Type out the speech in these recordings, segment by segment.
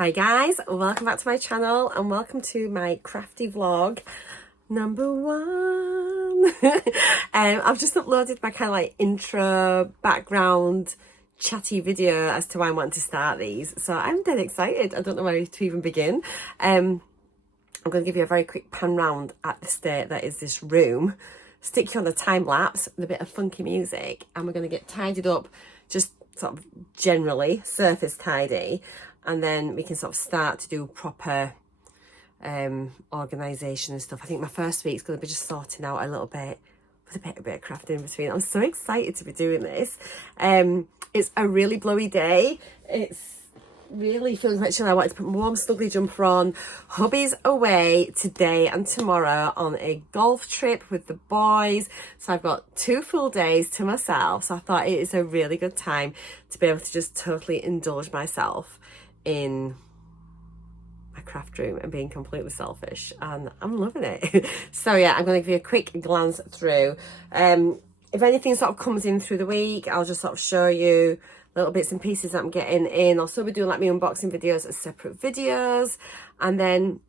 Hi guys, welcome back to my channel and welcome to my crafty vlog number 1. I've just uploaded my kind of like intro background chatty video as to why I want to start these, so I'm dead excited. I don't know where to even begin. I'm going to give you a very quick pan round at the state that is this room, stick you on a time lapse with a bit of funky music, and we're going to get tidied up, just sort of generally surface tidy, and then we can sort of start to do proper organisation and stuff. I think my first week's going to be just sorting out a little bit with a bit of crafting in between. I'm so excited to be doing this. It's a really blowy day. It's really feeling quite chill. I wanted to put my warm snuggly jumper on. Hubby's away today and tomorrow on a golf trip with the boys, so I've got 2 full days to myself, so I thought it is a really good time to be able to just totally indulge myself in my craft room and being completely selfish, and I'm loving it. So yeah, I'm going to give you a quick glance through. If anything sort of comes in through the week, I'll just sort of show you little bits and pieces that I'm getting in. I'll still be doing like my unboxing videos as separate videos, and then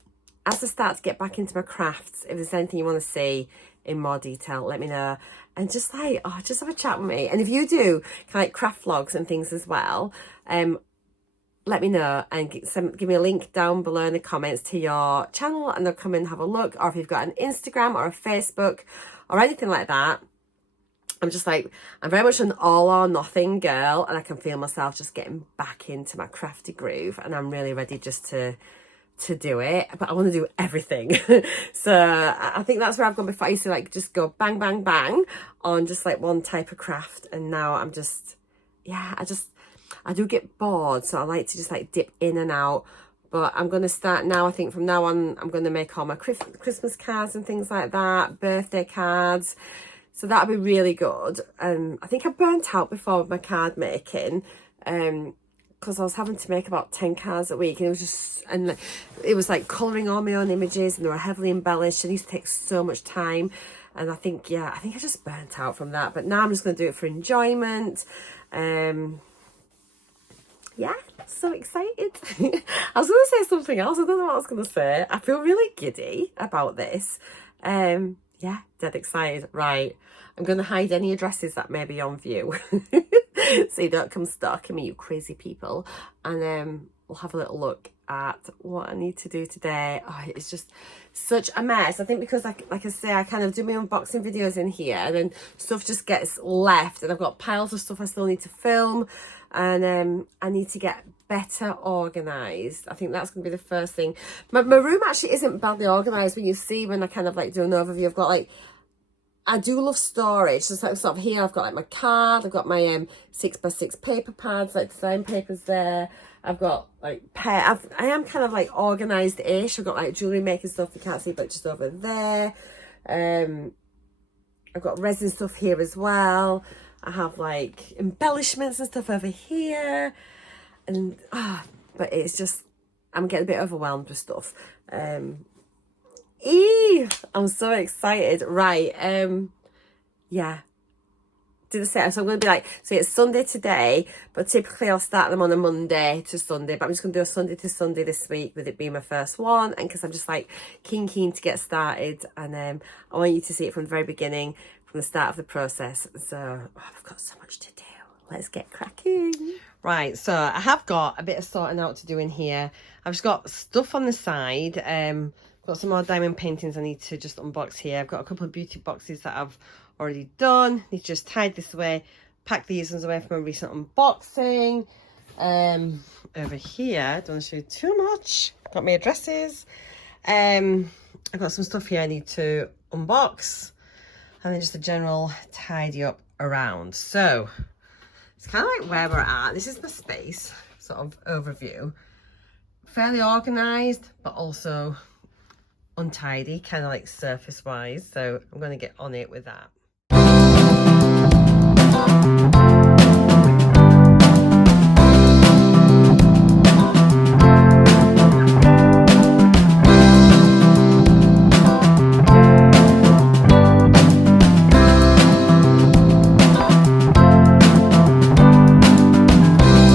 as I start to get back into my crafts, if there's anything you want to see in more detail, let me know, and just like, just have a chat with me. And if you do kind of like craft vlogs and things as well, let me know and give me a link down below in the comments to your channel, and I'll come and have a look. Or if you've got an Instagram or a Facebook or anything like that, I'm just like, I'm very much an all or nothing girl, and I can feel myself just getting back into my crafty groove, and I'm really ready just to do it. But I want to do everything. So I think that's where I've gone before. I used to like just go bang bang bang on just like one type of craft, and now I'm just, yeah, I do get bored, so I like to just like dip in and out. But I'm going to start now. I think from now on I'm going to make all my Christmas cards and things like that, birthday cards. So that'll be really good. I think I burnt out before with my card making, because I was having to make about 10 cards a week, and it was just, and it was like colouring all my own images, and they were heavily embellished, and it used to take so much time. And I think, yeah, I think I just burnt out from that. But now I'm just going to do it for enjoyment. Yeah, so excited. I was going to say something else. I don't know what I was going to say. I feel really giddy about this. Yeah, dead excited. Right, I'm going to hide any addresses that may be on view so you don't come stalking me, you crazy people. And we'll have a little look at what I need to do today. Oh, it's just such a mess. I think because like I say, I kind of do my unboxing videos in here, and then stuff just gets left, and I've got piles of stuff I still need to film, and I need to get better organised. I think that's going to be the first thing. My room actually isn't badly organised. When you see, when I kind of like do an overview, I've got like, I do love storage. So sort of here I've got like my card, I've got my 6x6 paper pads, like design papers there. I've got like I am kind of like organised-ish. I've got like jewellery making stuff, you can't see, but just over there. I've got resin stuff here as well. I have like embellishments and stuff over here. And but it's just, I'm getting a bit overwhelmed with stuff. I'm so excited. Right, yeah, do the setup. So I'm going to be like, so it's Sunday today, but typically I'll start them on a Monday to Sunday, but I'm just going to do a Sunday to Sunday this week, with it being my first one, and because I'm just like keen to get started, and I want you to see it from the very beginning, from the start of the process. So I've got so much to do. Let's get cracking. Right, so I have got a bit of sorting out to do in here. I've just got stuff on the side. Got some more diamond paintings I need to just unbox here. I've got a couple of beauty boxes that I've already done. Need to just hide this away, pack these ones away from a recent unboxing. Over here, don't want to show you too much. Got my addresses. I've got some stuff here I need to unbox, and then just a general tidy up around. So it's kind of like where we're at. This is the space, sort of overview. Fairly organised, but also untidy, kind of like surface wise. So I'm going to get on it with that.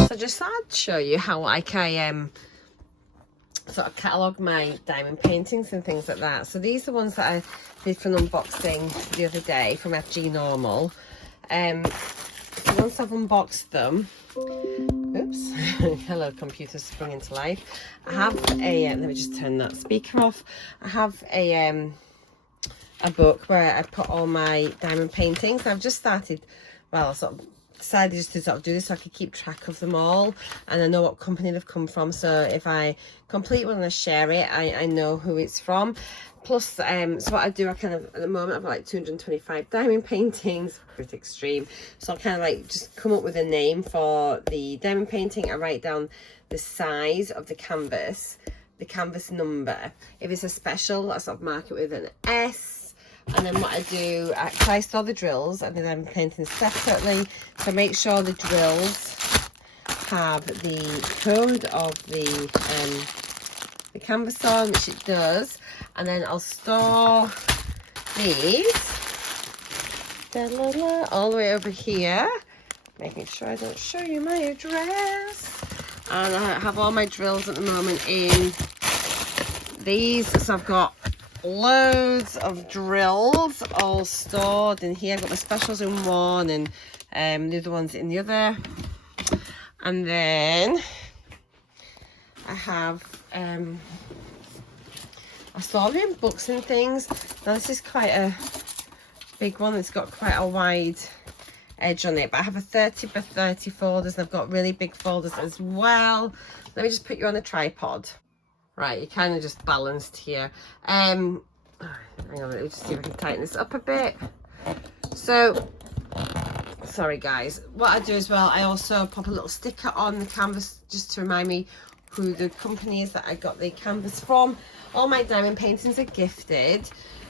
So just thought I'd show you how like I sort of catalogue my diamond paintings and things like that. So these are the ones that I did for an unboxing the other day from FG Normal. So once I've unboxed them, oops, hello computer sprung into life. I have a, let me just turn that speaker off. I have a book where I put all my diamond paintings. I've just started, well, I sort of decided just to sort of do this so I could keep track of them all, and I know what company they've come from, so if I complete one and I share it, I know who it's from. Plus, so what I do, I kind of, at the moment, I've got like 225 diamond paintings, pretty extreme, so I kind of like just come up with a name for the diamond painting. I write down the size of the canvas number. If it's a special, I sort of mark it with an S. And then what I do, I store the drills and then I'm painting separately. So make sure the drills have the code of the canvas on, which it does. And then I'll store these all the way over here, making sure I don't show you my address. And I have all my drills at the moment in these. So I've got loads of drills all stored in here. I've got my specials in one and the other ones in the other. And then I have I store them in books and things. Now this is quite a big one. It's got quite a wide edge on it, but I have a 30 by 30 folders and I've got really big folders as well. Let me just put you on a tripod. Right, you're kind of just balanced here. Hang on, let me just see if I can tighten this up a bit. So, sorry guys. What I do as well, I also pop a little sticker on the canvas just to remind me who the company is that I got the canvas from. All my diamond paintings are gifted.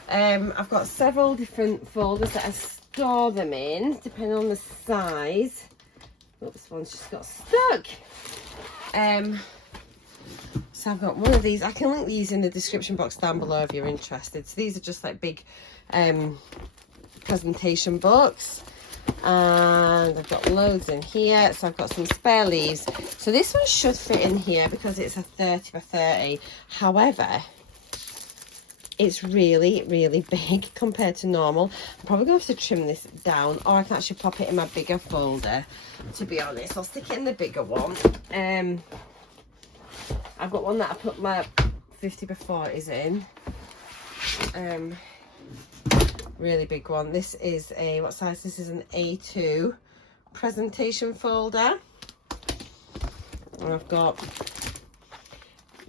I've got several different folders that I store them in, depending on the size. Oops, one's just got stuck. So I've got one of these. I can link these in the description box down below if you're interested. So these are just like big presentation books. And I've got loads in here. So I've got some spare leaves. So this one should fit in here because it's a 30 by 30. However, it's really, really big compared to normal. I'm probably going to have to trim this down, or I can actually pop it in my bigger folder, to be honest. I'll stick it in the bigger one. I've got one that I put my 50 by 40s in. Really big one. This is a, what size? This is an A2 presentation folder. And I've got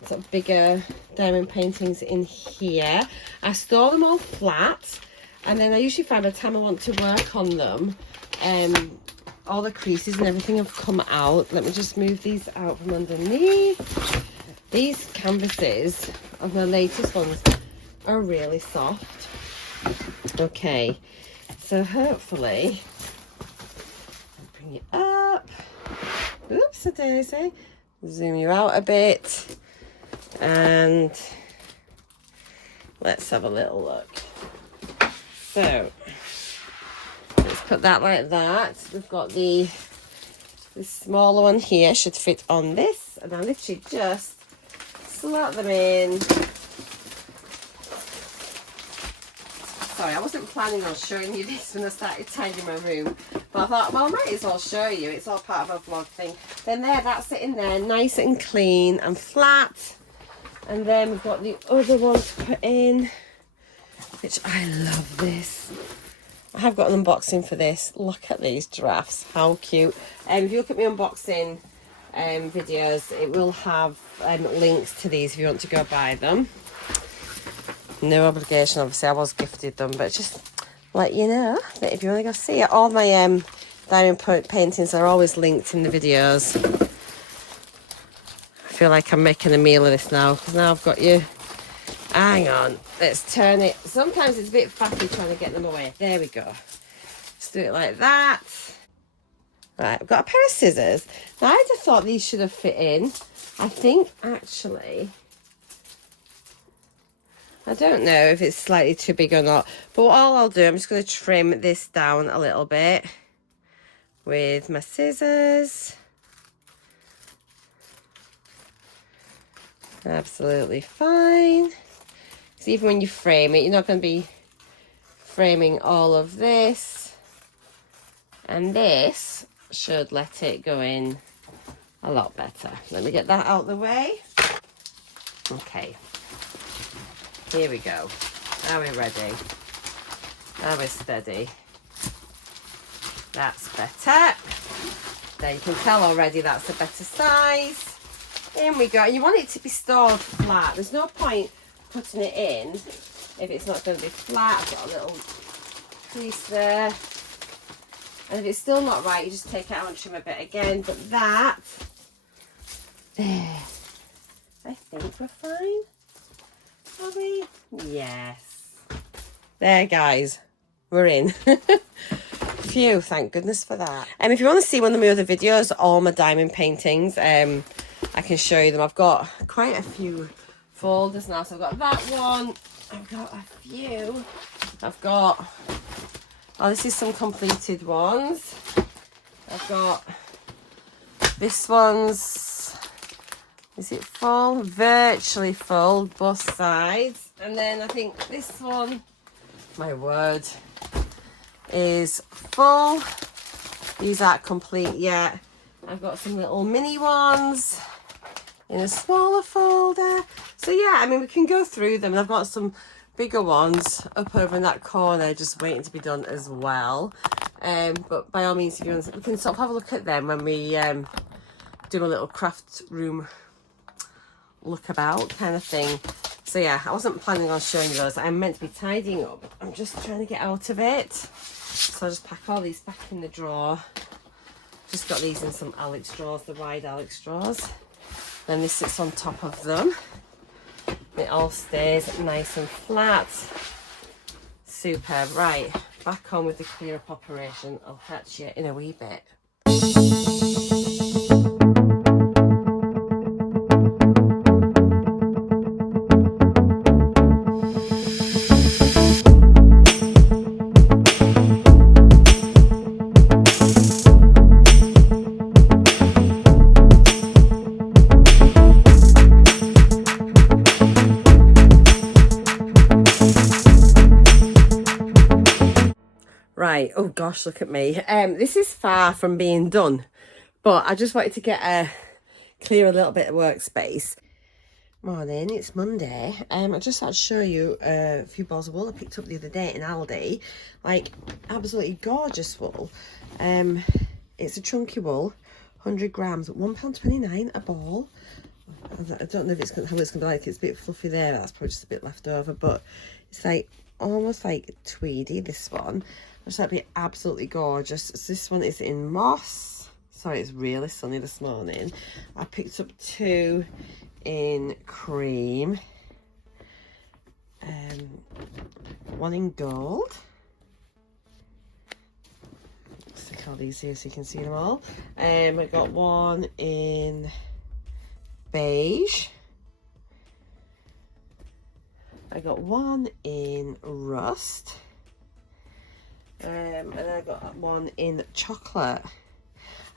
sort of bigger diamond paintings in here. I store them all flat, and then I usually find by the time I want to work on them, all the creases and everything have come out. Let me just move these out from underneath. These canvases of my latest ones are really soft. Okay, so hopefully I'll bring it up. Oops, a daisy. Zoom you out a bit. And let's have a little look. So let's put that like that. We've got the smaller one here, should fit on this, and I literally just slot them in. Sorry, I wasn't planning on showing you this when I started tidying my room, but I thought, well, I might as well show you. It's all part of a vlog thing. Then there, that's it in there, nice and clean and flat. And then we've got the other one to put in, which I love this. I have got an unboxing for this. Look at these giraffes, how cute. If you look at my unboxing videos, it will have links to these if you want to go buy them. No obligation, obviously, I was gifted them, but just let you know that if you want to go see it, all my diamond paintings are always linked in the videos. I feel like I'm making a meal of this now, because now I've got you. Hang on, let's turn it. Sometimes it's a bit fatty trying to get them away. There we go. Let's do it like that. Right, I've got a pair of scissors. Now, I just thought these should have fit in. I think, actually, I don't know if it's slightly too big or not, but all I'll do, I'm just going to trim this down a little bit with my scissors. Absolutely fine. Because even when you frame it, you're not going to be framing all of this. And this should let it go in a lot better. Let me get that out of the way. Okay. Here we go. Are we ready? Are we steady? That's better. There, you can tell already that's a better size. In we go. And you want it to be stored flat. There's no point putting it in if it's not going to be flat. I've got a little crease there. And if it's still not right, you just take it out and trim a bit again. But that, there. I think we're fine. Are we? Yes. There, guys. We're in. Phew, thank goodness for that. If you want to see one of my other videos, all my diamond paintings, I can show you them. I've got quite a few folders now. So I've got that one. I've got a few. I've got, oh, this is some completed ones. I've got this one's, is it full? Virtually full, both sides. And then I think this one, my word, is full. These aren't complete yet. I've got some little mini ones in a smaller folder. So yeah, I mean, we can go through them. And I've got some bigger ones up over in that corner just waiting to be done as well. But by all means, if you want, we can sort of have a look at them when we do a little craft room look about kind of thing. So yeah, I wasn't planning on showing you those. I'm meant to be tidying up. I'm just trying to get out of it. So I'll just pack all these back in the drawer. Just got these in some Alex drawers, the wide Alex drawers. Then this sits on top of them. It all stays nice and flat. Superb. Right, back on with the clear up operation. I'll catch you in a wee bit. Right, oh gosh, look at me. This is far from being done, but I just wanted to clear a little bit of workspace. Morning, it's Monday. I just thought I'd show you a few balls of wool I picked up the other day in Aldi. Like, absolutely gorgeous wool. It's a chunky wool, 100 grams, £1.29 a ball. I don't know if it's how it's going to be like. It's a bit fluffy there. That's probably just a bit left over, but it's like almost like tweedy, this one. I just thought it'd be absolutely gorgeous. So this one is in moss. Sorry, it's really sunny this morning. I picked up 2 in cream, 1 in gold. Stick all these here so you can see them all. I got 1 in beige. I got 1 in rust. And I got 1 in chocolate.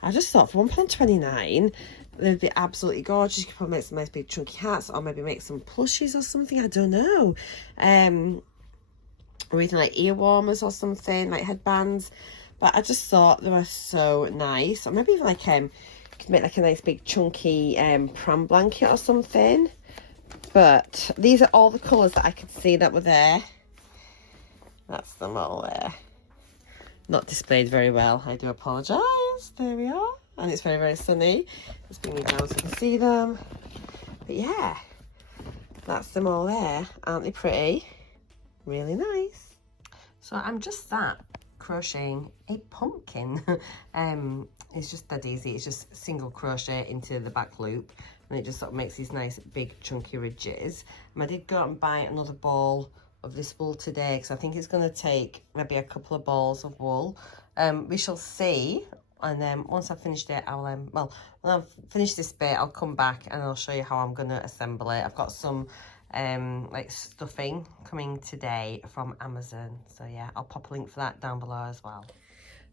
I just thought for £1.29 they'd be absolutely gorgeous. You could probably make some nice big chunky hats, or maybe make some plushies or something, I don't know. Or even like ear warmers or something, like headbands. But I just thought they were so nice. Or maybe even like you could make like a nice big chunky pram blanket or something. But these are all the colours that I could see that were there. That's them all there. Not displayed very well, I do apologise. There we are. And it's very, very sunny. Let's bring you down so you can see them. But yeah, that's them all there. Aren't they pretty? Really nice. So I'm just sat crocheting a pumpkin. It's just that easy. It's just single crochet into the back loop, and it just sort of makes these nice big chunky ridges. And I did go out and buy another ball of this wool today, because I think it's going to take maybe a couple of balls of wool. We shall see. And then once I've finished it, I'll well, when I've finished this bit, I'll come back and I'll show you how I'm going to assemble it. I've got some like stuffing coming today from Amazon, so yeah, I'll pop a link for that down below as well.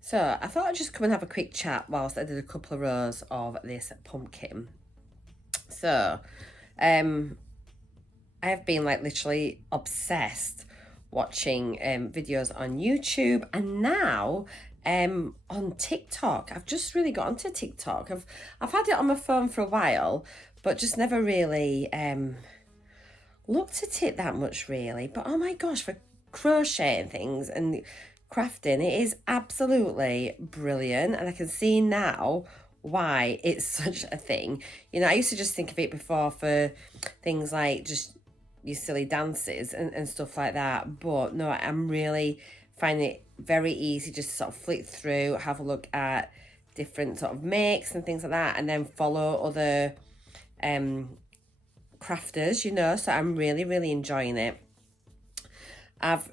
So I thought I'd just come and have a quick chat whilst I did a couple of rows of this pumpkin. So I have been like literally obsessed watching videos on YouTube, and now on TikTok. I've just really got onto TikTok. I've had it on my phone for a while, but just never really looked at it that much really. But oh my gosh, for crocheting things and crafting, it is absolutely brilliant, and I can see now why it's such a thing. You know, I used to just think of it before for things like just your silly dances and stuff like that, but no, I'm really finding it very easy just to sort of flick through, have a look at different sort of makes and things like that, and then follow other crafters, you know. So I'm really enjoying it. I've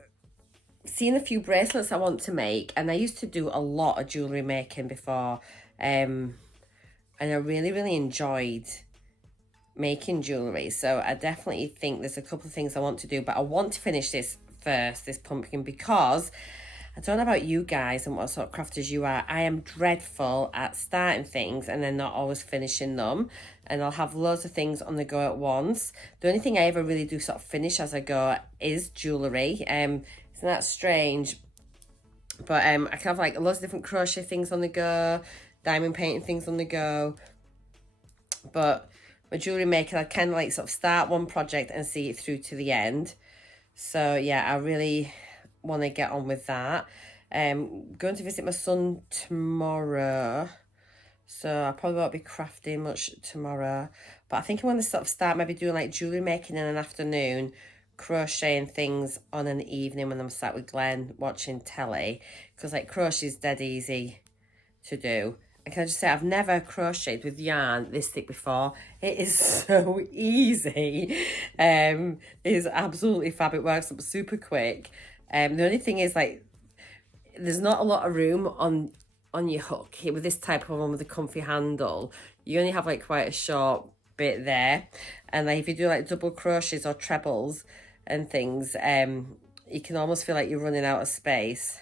seen a few bracelets I want to make, and I used to do a lot of jewellery making before, and I really enjoyed making jewellery. So I definitely think there's a couple of things I want to do, but I want to finish this first, this pumpkin, because I don't know about you guys and what sort of crafters you are. I am dreadful at starting things and then not always finishing them, and I'll have loads of things on the go at once. The only thing I ever really do sort of finish as I go is jewellery. Isn't that strange? But I can have like loads of different crochet things on the go, diamond painting things on the go, but my jewellery making, I kind of like sort of start one project and see it through to the end. So yeah, I really want to get on with that. Going to visit my son tomorrow, so I probably won't be crafting much tomorrow, but I think I want to sort of start maybe doing like jewellery making in an afternoon, crocheting things on an evening when I'm sat with Glenn watching telly, because like crochet is dead easy to do. And can I just say, I've never crocheted with yarn this thick before. It is so easy. It is absolutely fab. It works up super quick. The only thing is, like, there's not a lot of room on your hook with this type of one with a comfy handle. You only have like quite a short bit there, and like if you do like double crochets or trebles and things, you can almost feel like you're running out of space.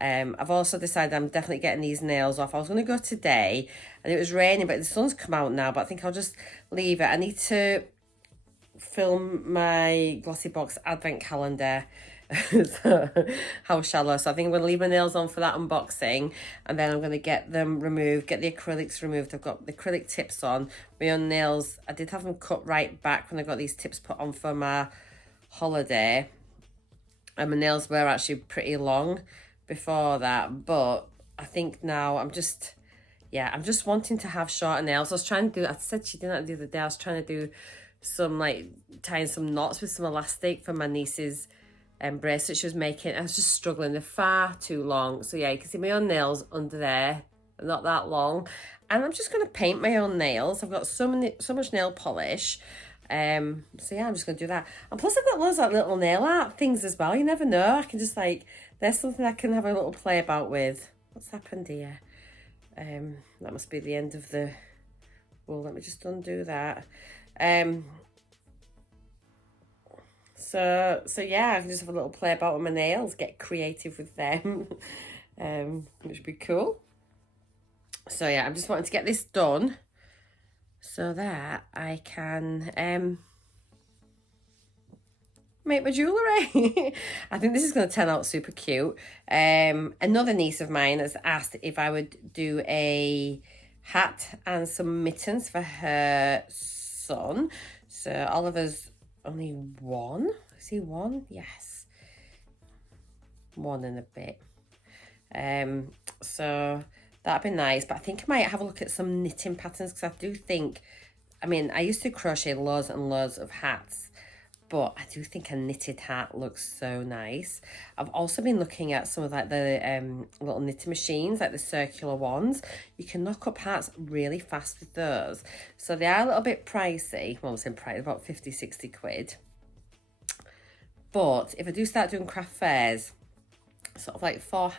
I've also decided I'm definitely getting these nails off. I was going to go today and it was raining, but the sun's come out now, but I think I'll just leave it. I need to film my GLOSSYBOX advent calendar. So, how shallow. So I think I'm going to leave my nails on for that unboxing, and then I'm going to get them removed, get the acrylics removed. I've got the acrylic tips on. My own nails, I did have them cut right back when I got these tips put on for my holiday, and my nails were actually pretty long before that, but I think now I'm just wanting to have shorter nails. I was trying to do, I said she did that the other day, I was trying to do some like tying some knots with some elastic for my niece's bracelet she was making. I was just struggling, they're far too long. So yeah, you can see my own nails under there, they're not that long, and I'm just going to paint my own nails. I've got so much nail polish. So yeah, I'm just gonna do that. And plus I've got loads of little nail art things as well. You never know, I can just like, there's something I can have a little play about with. What's happened here? That must be the end of the, well, let me just undo that. So yeah, I can just have a little play about with my nails, get creative with them, which would be cool. So yeah, I'm just wanting to get this done so that I can make my jewellery. I think this is going to turn out super cute. Another niece of mine has asked if I would do a hat and some mittens for her son. So Oliver's only one. Is he one? Yes. 1 and a bit. So that'd be nice, but I think I might have a look at some knitting patterns, because I do think, I mean, I used to crochet loads and loads of hats, but I do think a knitted hat looks so nice. I've also been looking at some of like the little knitting machines, like the circular ones. You can knock up hats really fast with those. So they are a little bit pricey. Well, I'm saying price, about 50-60 quid. But if I do start doing craft fairs, sort of like 4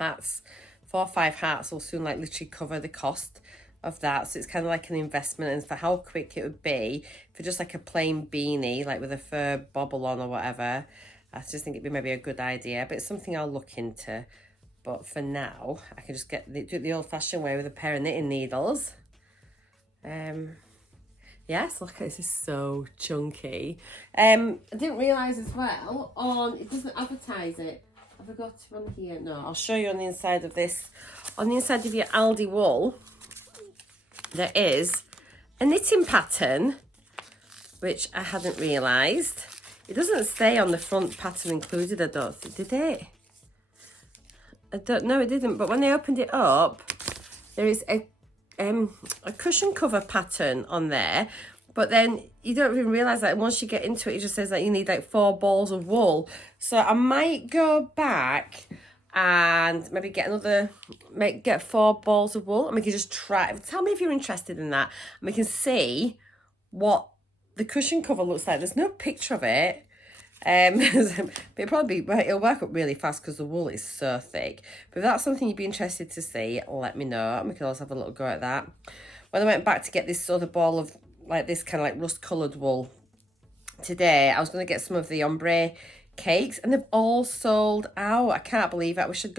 or 5 hats will soon like literally cover the cost of that. So it's kind of like an investment, and for how quick it would be for just like a plain beanie, like with a fur bobble on or whatever, I just think it'd be maybe a good idea, but it's something I'll look into. But for now, I can just do it the old-fashioned way with a pair of knitting needles. Yes, look, this is so chunky. I didn't realise as well, it doesn't advertise it. Have I got it on here? No, I'll show you on the inside of this. On the inside of your Aldi wool, there is a knitting pattern, which I hadn't realised. It doesn't say on the front pattern included, I don't think, did it? I don't know, it didn't, but when I opened it up, there is a cushion cover pattern on there, but then you don't even realise that once you get into it, it just says that you need like 4 balls of wool. So I might go back and maybe get 4 balls of wool, and we can just try. Tell me if you're interested in that, and we can see what the cushion cover looks like. There's no picture of it. But it'll work up really fast because the wool is so thick. But if that's something you'd be interested to see, let me know, and we can also have a little go at that. When I went back to get this sort of ball of like this kind of like rust coloured wool today, I was going to get some of the ombre cakes, and they've all sold out. I can't believe it. I wish I'd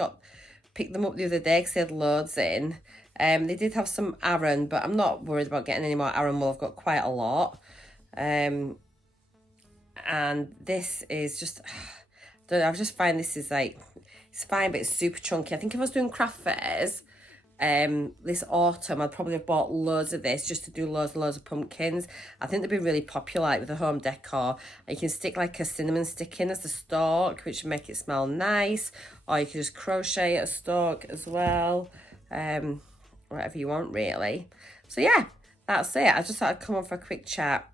picked them up the other day because they had loads in. They did have some Aran, but I'm not worried about getting any more Aran wool. I've got quite a lot. And this is just, I just find this is like, it's fine, but it's super chunky. I think if I was doing craft fairs this autumn, I'd probably have bought loads of this just to do loads and loads of pumpkins. I think they'd be really popular like with the home decor. And you can stick like a cinnamon stick in as the stalk, which would make it smell nice, or you can just crochet a stalk as well, whatever you want really. So yeah, that's it. I just thought I'd come on for a quick chat.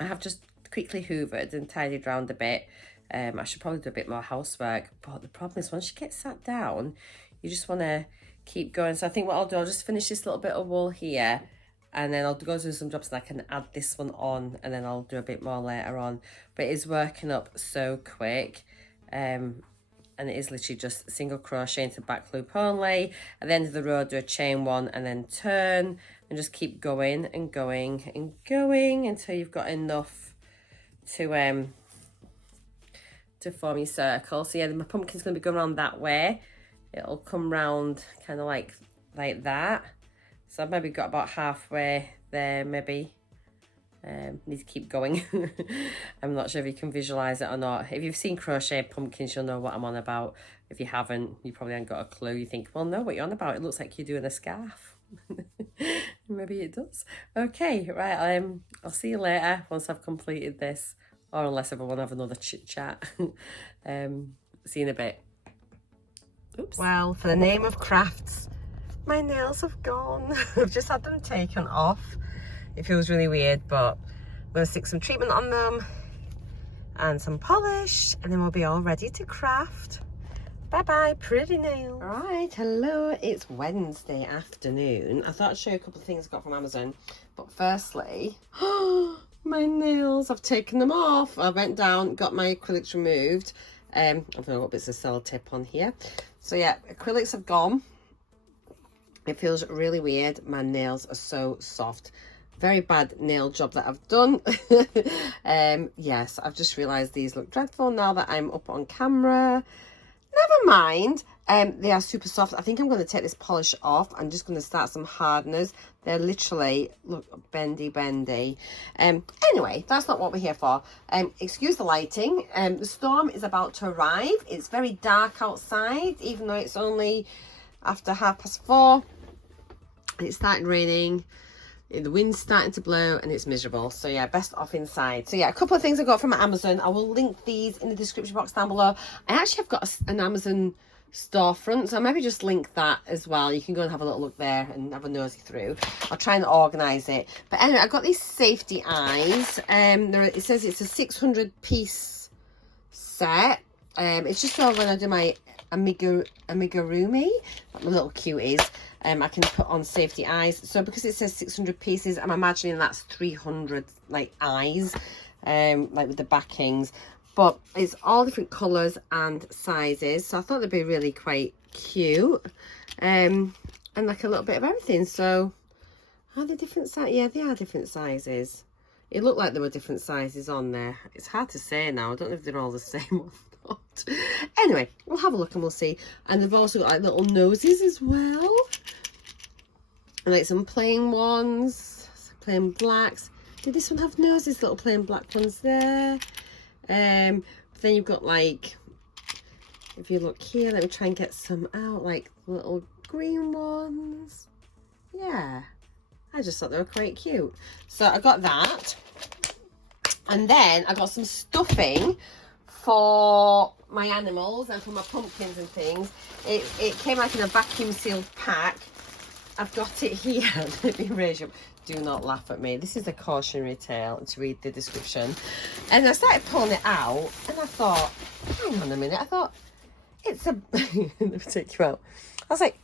I have just quickly hoovered and tidied around a bit. I should probably do a bit more housework, but the problem is once you get sat down, you just want to keep going. So I think what I'll do, I'll just finish this little bit of wool here, and then I'll go do some jobs and I can add this one on, and then I'll do a bit more later on. But it is working up so quick, and it is literally just single crochet into back loop only. At the end of the row, do a chain one and then turn, and just keep going and going and going until you've got enough to form your circle. So yeah, my pumpkin's going to be going around that way. It'll come round kind of like that. So I've maybe got about halfway there, maybe. Need to keep going. I'm not sure if you can visualise it or not. If you've seen crochet pumpkins, you'll know what I'm on about. If you haven't, you probably haven't got a clue. You think, well, no, what you're on about? It looks like you're doing a scarf. Maybe it does. Okay, right. I'll see you later once I've completed this, or unless I want to have another chit chat. See you in a bit. Oops. Well, for the name of crafts, my nails have gone. I've just had them taken off. It feels really weird, but I'm going to stick some treatment on them and some polish, and then we'll be all ready to craft. Bye-bye, pretty nails. All right, hello, it's Wednesday afternoon. I thought I'd show you a couple of things I got from Amazon, but firstly, my nails, I've taken them off. I went down, got my acrylics removed. I've got bits of sellotape on here. So yeah, acrylics have gone. It feels really weird. My nails are so soft. Very bad nail job that I've done. Yes, I've just realised these look dreadful now that I'm up on camera. Never mind. They are super soft. I think I'm going to take this polish off. I'm just going to start some hardeners. They're literally, look, bendy. Anyway, that's not what we're here for. Excuse the lighting. The storm is about to arrive. It's very dark outside, even though it's only after 4:30. It's starting raining. The wind's starting to blow and it's miserable. So yeah, best off inside. So yeah, a couple of things I got from Amazon. I will link these in the description box down below. I actually have got an Amazon storefront, so I'll maybe just link that as well. You can go and have a little look there and have a nosy through. I'll try and organise it. But anyway, I got these safety eyes. It says it's a 600 piece set. It's just so when I do my amigurumi, my little cuties, I can put on safety eyes. So because it says 600 pieces, I'm imagining that's 300 like eyes, like with the backings. But it's all different colours and sizes, so I thought they'd be really quite cute, and like a little bit of everything. So are they different sizes? Yeah, they are different sizes. It looked like there were different sizes on there. It's hard to say now. I don't know if they're all the same or not. Anyway, we'll have a look and we'll see. And they've also got like little noses as well, and like some plain ones, plain blacks. Did this one have noses? Little plain black ones there. Then you've got like, if you look here, let me try and get some out, like little green ones. Yeah, I just thought they were quite cute. So I got that. And then I got some stuffing for my animals and for my pumpkins and things. It came like in a vacuum sealed pack. I've got it here. Let me raise you up. Do not laugh at me. This is a cautionary tale, to read the description. And I started pulling it out and I thought, hang on a minute. I thought, it's a, let me take you out. I was like,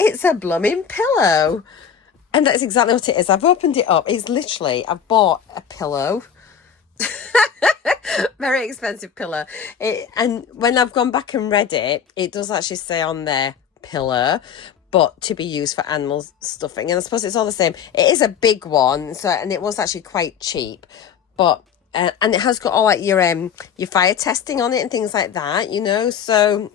it's a blooming pillow. And that's exactly what it is. I've opened it up. It's literally, I've bought a pillow. Very expensive pillow. And when I've gone back and read it, it does actually say on there, pillow, but to be used for animal stuffing. And I suppose it's all the same. It is a big one, so, and it was actually quite cheap, but and it has got all like your fire testing on it and things like that, you know. So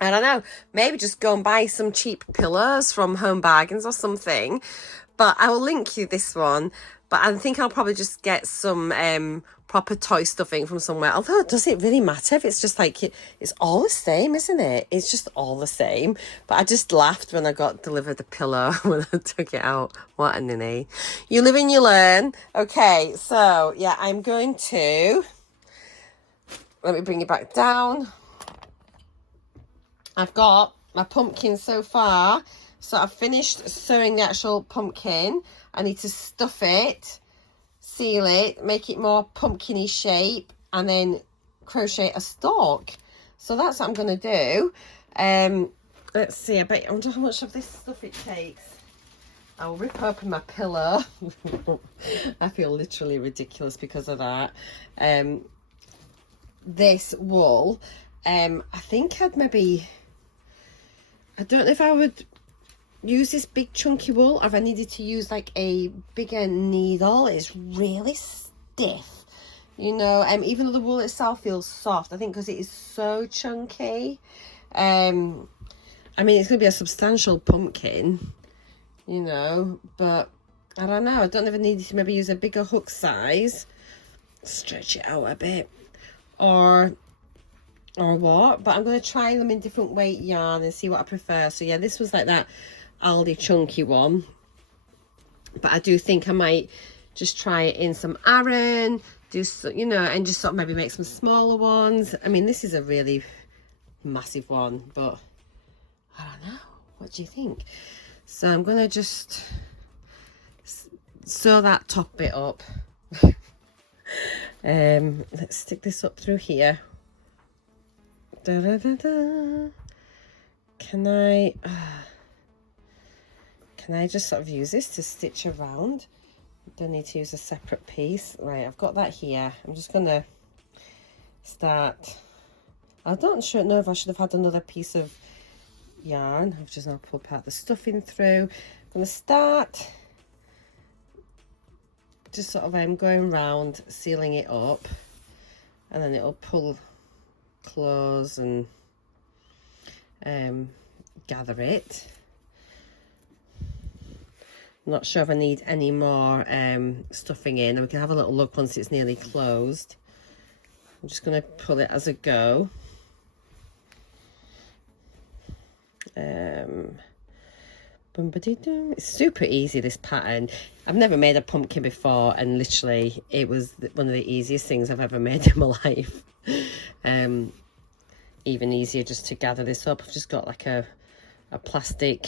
I don't know, maybe just go and buy some cheap pillows from Home Bargains or something. But I will link you this one. But I think I'll probably just get some proper toy stuffing from somewhere. Although, does it really matter if it's just like, it's all the same, isn't it? It's just all the same. But I just laughed when I got delivered the pillow when I took it out. What a ninny. You live and you learn. Okay, so yeah, I'm going to, let me bring it back down. I've got my pumpkin so far. So I've finished sewing the actual pumpkin. I need to stuff it, seal it, make it more pumpkin-y shape, and then crochet a stalk. So that's what I'm going to do. Let's see, I wonder how much of this stuff it takes. I'll rip open my pillow. I feel literally ridiculous because of that. This wool, I think I'd maybe, I don't know if I would use this big chunky wool or if I needed to use like a bigger needle. It's really stiff, you know, even though the wool itself feels soft, I think because it is so chunky. I mean, it's gonna be a substantial pumpkin, you know, but I don't know, I don't know if I needed to maybe use a bigger hook size, stretch it out a bit, or what. But I'm going to try them in different weight yarn and see what I prefer. So yeah, this was like that Aldi chunky one, but I do think I might just try it in some Aran, do so, you know, and just sort of maybe make some smaller ones. I mean, this is a really massive one, but I don't know, what do you think? So I'm gonna just sew that top bit up. Let's stick this up through here. Da, da, da, da. Can I just sort of use this to stitch around? Don't need to use a separate piece. Right, I've got that here. I'm just going to start. I don't know if I should have had another piece of yarn. I've just now pulled part the stuffing through. I'm going to start just sort of going round, sealing it up, and then it'll pull close and gather it. I'm not sure if I need any more stuffing in, and we can have a little look once it's nearly closed. I'm just going to pull it as I go. It's super easy, this pattern. I've never made a pumpkin before, and literally it was one of the easiest things I've ever made in my life. Even easier just to gather this up. I've just got like a plastic,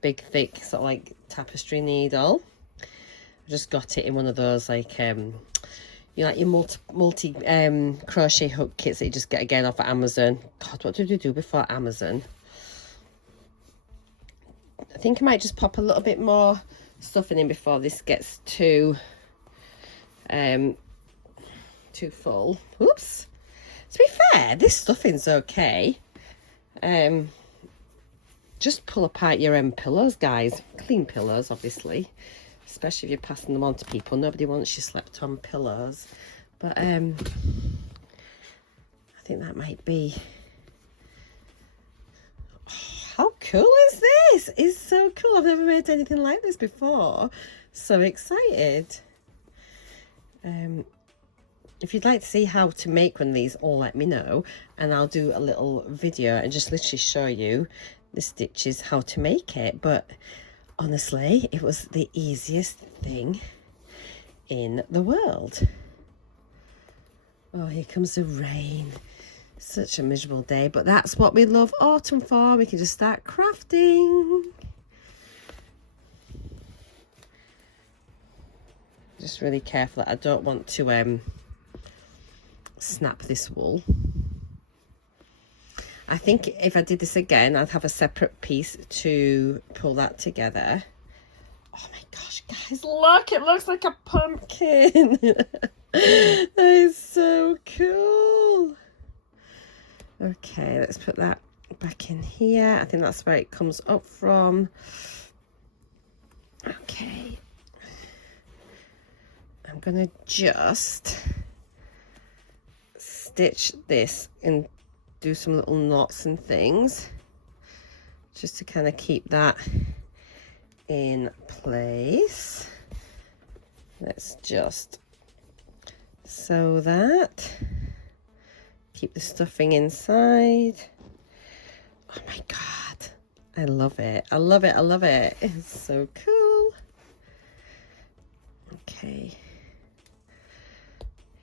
big, thick, sort of like tapestry needle. I just got it in one of those like, you know, like your multi crochet hook kits that you just get again off of Amazon. God, what did we do before Amazon? I think I might just pop a little bit more stuffing in before this gets too full. Oops. To be fair, this stuffing's okay. Just pull apart your pillows, guys. Clean pillows, obviously, especially if you're passing them on to people. Nobody wants you slept on pillows, but I think that might be. How cool is this? It's so cool. I've never made anything like this before. So excited. If you'd like to see how to make one of these, all let me know, and I'll do a little video and just literally show you the stitches, how to make it. But honestly, it was the easiest thing in the world. Oh, here comes the rain. Such a miserable day, but that's what we love autumn for. We can just start crafting. Just really careful that I don't want to snap this wool. I think if I did this again, I'd have a separate piece to pull that together. Oh my gosh, guys, look, it looks like a pumpkin. That is so cool. Okay, let's put that back in here. I think that's where it comes up from. Okay. I'm gonna just stitch this and do some little knots and things just to kind of keep that in place. Let's just sew that, keep the stuffing inside. Oh my god, I love it, I love it, I love it. It's so cool. Okay,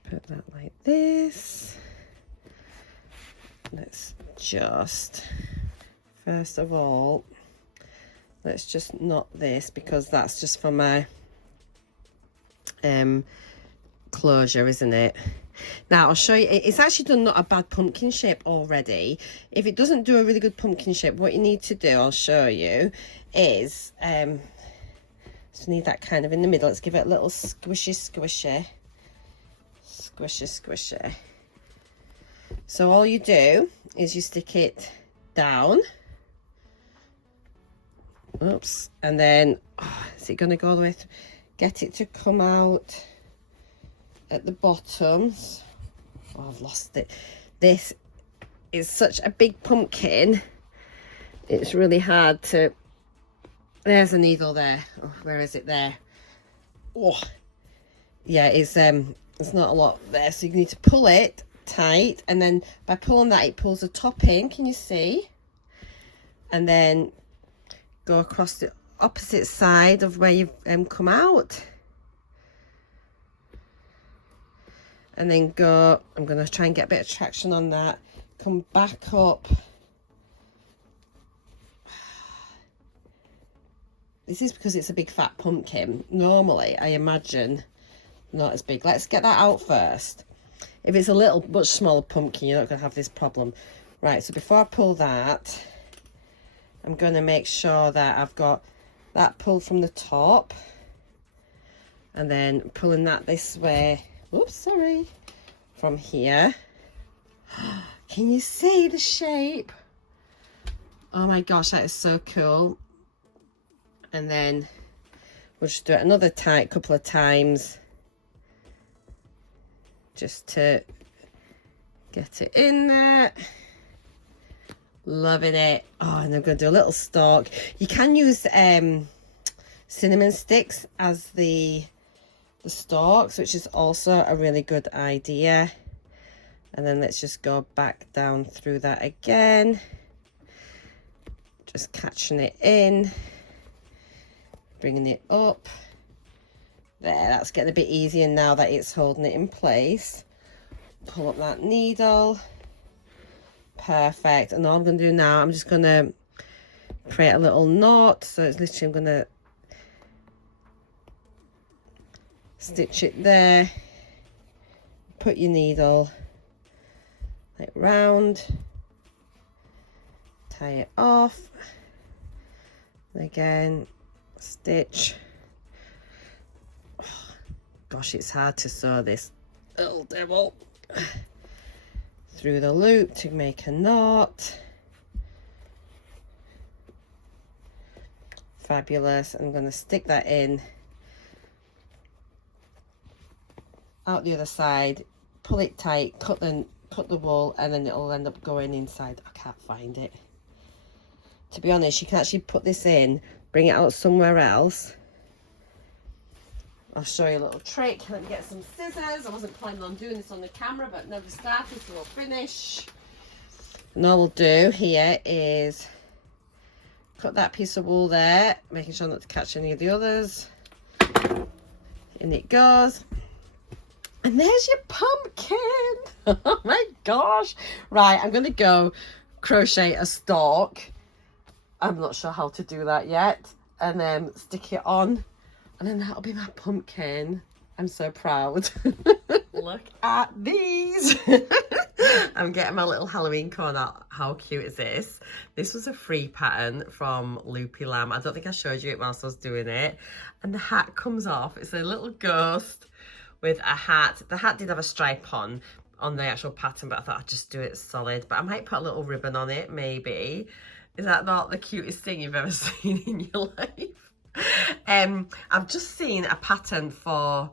put that like this. Let's just, first of all, let's just knot this because that's just for my closure, isn't it? Now I'll show you, it's actually done not a bad pumpkin shape already. If it doesn't do a really good pumpkin shape, what you need to do, I'll show you, is just need that kind of in the middle. Let's give it a little squishy squishy squishy squishy. So all you do is you stick it down. Oops. And then, oh, is it going to go all the way through? Get it to come out at the bottoms. Oh, I've lost it. This is such a big pumpkin. It's really hard to... There's a needle there. Oh, where is it there? Oh, yeah, it's not a lot there. So you need to pull it tight, and then by pulling that, it pulls the top in. Can you see? And then go across the opposite side of where you've come out, and then go. I'm going to try and get a bit of traction on that. Come back up. This is because it's a big fat pumpkin. Normally, I imagine not as big. Let's get that out first. If it's a little, much smaller pumpkin, you're not going to have this problem. Right, so before I pull that, I'm going to make sure that I've got that pulled from the top. And then pulling that this way. Oops, sorry. From here. Can you see the shape? Oh my gosh, that is so cool. And then we'll just do it another couple of times, just to get it in there. Loving it. Oh, and I'm going to do a little stalk. You can use cinnamon sticks as the stalks, which is also a really good idea. And then let's just go back down through that again, just catching it in, bringing it up. There, that's getting a bit easier now that it's holding it in place. Pull up that needle. Perfect. And all I'm going to do now, I'm just going to create a little knot. So it's literally, I'm going to stitch it there. Put your needle like round. Tie it off. And again, stitch. Oh, gosh, it's hard to sew this little devil through the loop to make a knot. Fabulous. I'm going to stick that in out the other side, pull it tight, cut the wool, and then it'll end up going inside. I can't find it. To be honest, you can actually put this in, bring it out somewhere else. I'll show you a little trick. Let me get some scissors. I wasn't planning on doing this on the camera, but never started, so we'll finish. And all we'll do here is cut that piece of wool there, making sure not to catch any of the others. In it goes. And there's your pumpkin. Oh my gosh. Right, I'm going to go crochet a stalk. I'm not sure how to do that yet. And then stick it on. And then that'll be my pumpkin. I'm so proud. Look at these. I'm getting my little Halloween cone out. How cute is this? This was a free pattern from Loopy Lamb. I don't think I showed you it whilst I was doing it. And the hat comes off. It's a little ghost with a hat. The hat did have a stripe on the actual pattern, but I thought I'd just do it solid. But I might put a little ribbon on it, maybe. Is that not the cutest thing you've ever seen in your life? I've just seen a pattern for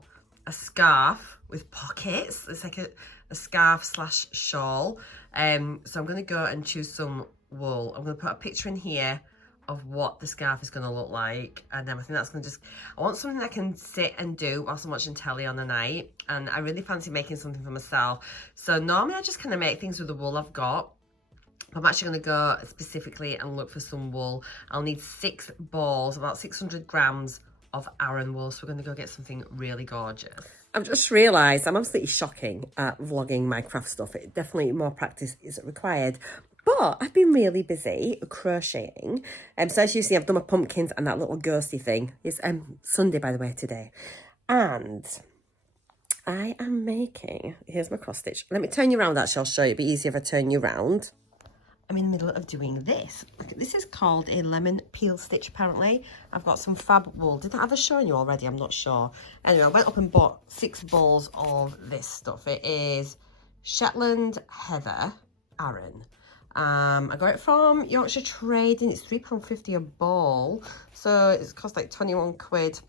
a scarf with pockets. It's like a scarf slash shawl. So I'm going to go and choose some wool. I'm going to put a picture in here of what the scarf is going to look like, and then I think that's going to just, I want something I can sit and do whilst I'm watching telly on the night, and I really fancy making something for myself. So normally I just kind of make things with the wool I've got. I'm actually going to go specifically and look for some wool. I'll need 6 balls, about 600 grams of Aran wool, so we're going to go get something really gorgeous. I've just realised I'm absolutely shocking at vlogging my craft stuff. It definitely more practice is required. But I've been really busy crocheting. So as you see, I've done my pumpkins and that little ghosty thing. It's Sunday, by the way, today. And I am making, here's my cross stitch. Let me turn you around, actually. I'll show you. It'll be easier if I turn you around. I'm in the middle of doing this. This is called a lemon peel stitch, apparently. I've got some fab wool. Did I have shown you already? I'm not sure. Anyway, I went up and bought 6 balls of this stuff. It is Shetland Heather Aran. I got it from Yorkshire Trading. It's £3.50 a ball, so it's cost like 21 quid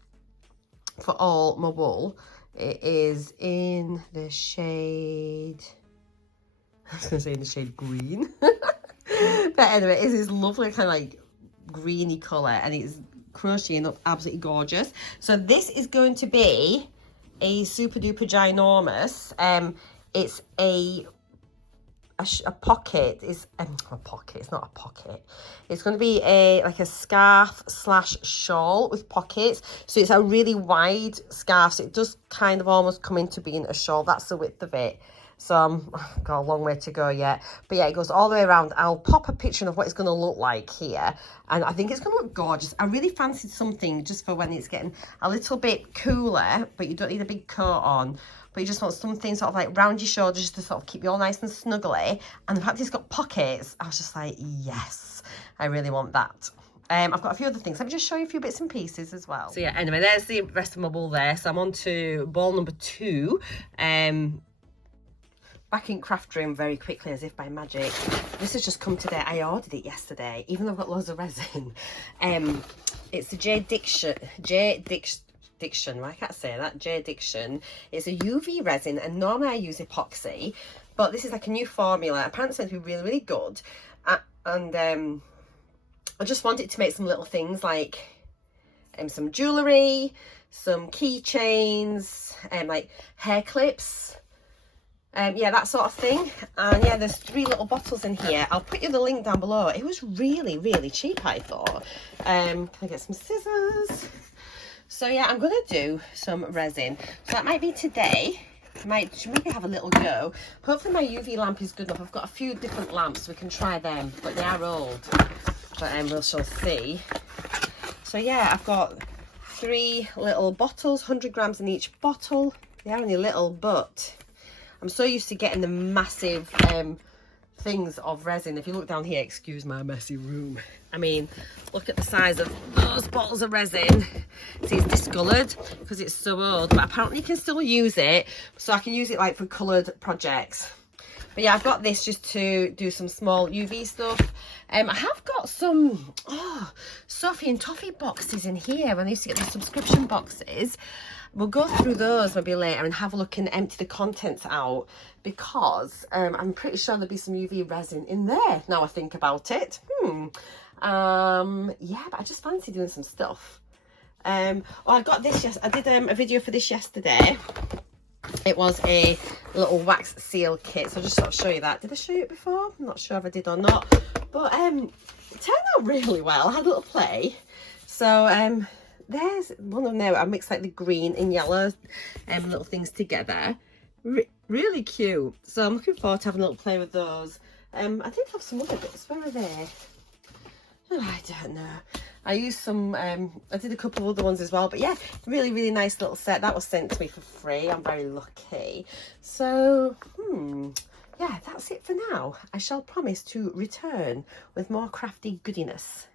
for all my wool. It is in the shade, I was going to say in the shade green. But anyway, it is this lovely kind of like greeny colour, and it's crocheting up absolutely gorgeous. So this is going to be a super duper ginormous. It's a pocket. Is a pocket. It's not a pocket. It's going to be like a scarf slash shawl with pockets. So it's a really wide scarf. So it does kind of almost come into being a shawl. That's the width of it. So I've got a long way to go yet. But yeah, it goes all the way around. I'll pop a picture of what it's going to look like here. And I think it's going to look gorgeous. I really fancied something just for when it's getting a little bit cooler, but you don't need a big coat on. But you just want something sort of like round your shoulders just to sort of keep you all nice and snuggly. And the fact it's got pockets, I was just like, yes, I really want that. I've got a few other things. Let me just show you a few bits and pieces as well. So yeah, anyway, there's the rest of my wool there. So I'm on to ball number 2. Back in craft room very quickly as if by magic. This has just come today. I ordered it yesterday, even though I've got loads of resin. It's the Xxxxx, I can't say that, Xxxxx. It's a UV resin, and normally I use epoxy, but this is like a new formula. Apparently it's meant to be really, really good. And I just wanted to make some little things like some jewellery, some keychains, like hair clips. Yeah, that sort of thing. And yeah, there's 3 little bottles in here. I'll put you the link down below. It was really, really cheap, I thought. Can I get some scissors? So yeah, I'm going to do some resin. So that might be today. I should maybe have a little go. Hopefully my UV lamp is good enough. I've got a few different lamps, so we can try them. But they are old. But we shall see. So yeah, I've got 3 little bottles, 100 grams in each bottle. They are only little, but I'm so used to getting the massive things of resin. If you look down here, excuse my messy room. I mean, look at the size of those bottles of resin. See, it's discoloured because it's so old, but apparently you can still use it. So I can use it like for coloured projects. But yeah, I've got this just to do some small UV stuff. I have got some Sophie and Toffee boxes in here when I used to get the subscription boxes. We'll go through those maybe later and have a look and empty the contents out, because I'm pretty sure there'll be some UV resin in there now I think about it. Yeah, but I just fancy doing some stuff. Oh, I got this, I did a video for this yesterday. It was a little wax seal kit, so I'll just sort of show you that. Did I show you it before? I'm not sure if I did or not, but it turned out really well. I had a little play. So there's one of them there. I mixed like the green and yellow little things together. Really cute. So I'm looking forward to having a little play with those. I did have some other bits. Where are they? Oh, I don't know. I used some, I did a couple of other ones as well. But yeah, really nice little set. That was sent to me for free. I'm very lucky. So, yeah, that's it for now. I shall promise to return with more crafty goodiness.